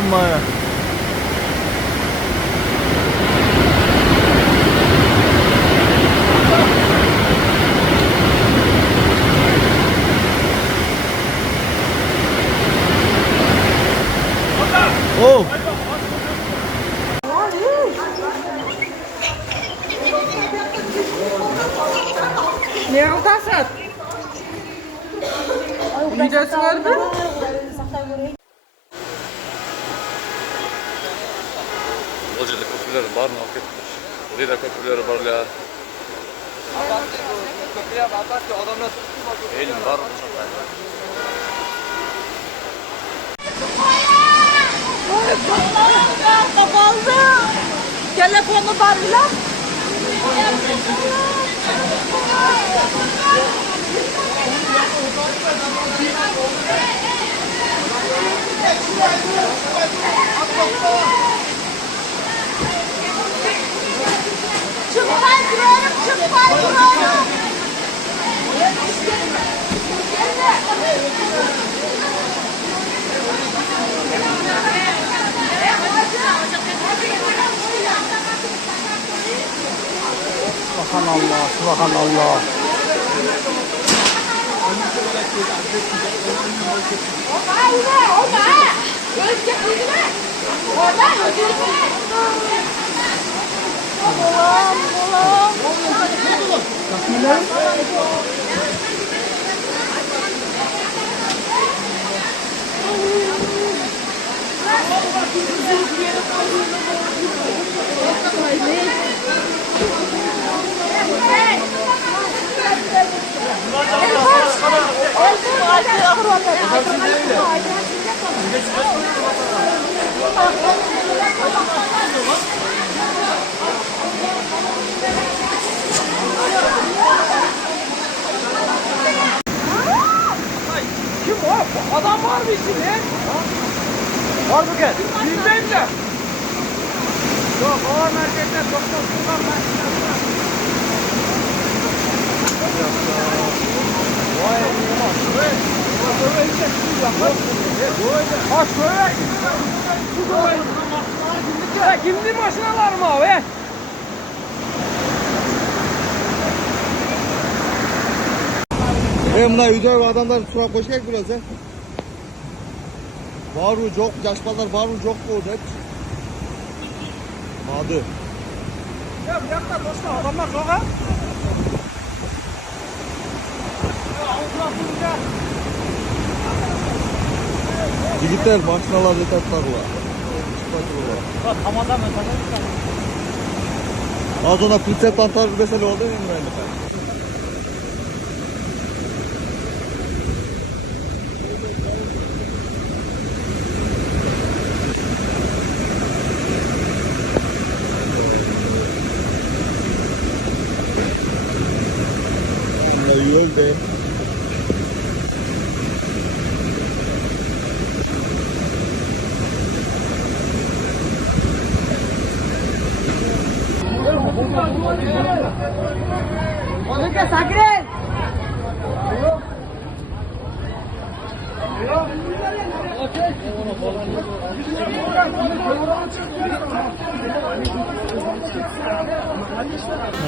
Maya. Oh. Ne altasın? Midesi var mı? Hocada köprüleri var mı? Oraya da köprüleri var ya. Köprüye abartıyor adamlar. Eğilim var mı? Kapalı. Telefonu var mı? Çıkmaz duralım, çıkmaz duralım. Subhanallah, subhanallah. Oba! Gözcek yüzüne! Oradan yüzüne! Oğlum, Kim o? Adam var mı içinde? Var mı gel? Bilmem de. Yok, o merkezden doktor buradan başlıyor. Vay Allah. Şöyle işte şu yapar. Ha şöyle. Ya kimdi maşinalar mı abi? Bunlar video adamlar surak koşacak biraz ha. Var mı çok, yaşlılar var mı çok bu hep. Madı. Ya bir dakika dostlar adamlar yok ha. Yigitler makinalar yetertarlar. Bak hamadan mesela. Az ona pritsep tantar mesele oldu mu İmrail? Yol be. Oğlum Sakire.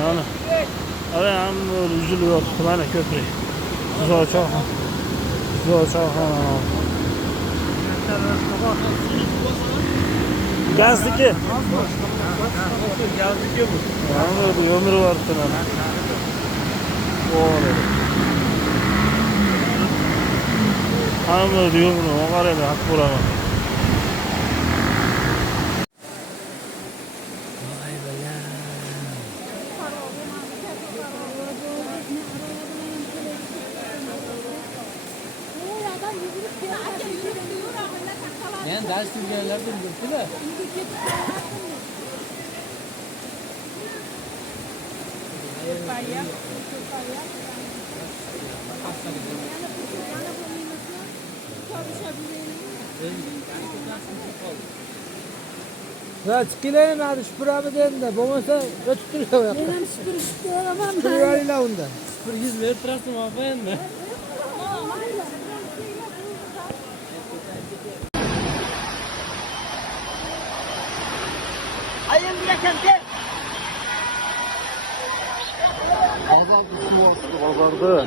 Yani adam böyle üzülüyor Tümene köprü. Zor çok. Zor çok. Gazdaki. Yazdık ya bu. Yani bir ömrü var Tümene. Oğlum. Hanımlar diyor bunu, o kadar hak bulamam. Yani ders izleyenlerden birisi de. Ya çıkılayım hadi şüpürabı deyin de. Bomasa götürüyor ya. Benim süpürüştüğüm ama. Şüpürü ile onda. Şüpür 100 ver trasım afayan mı? Pazar su olsun pazarda.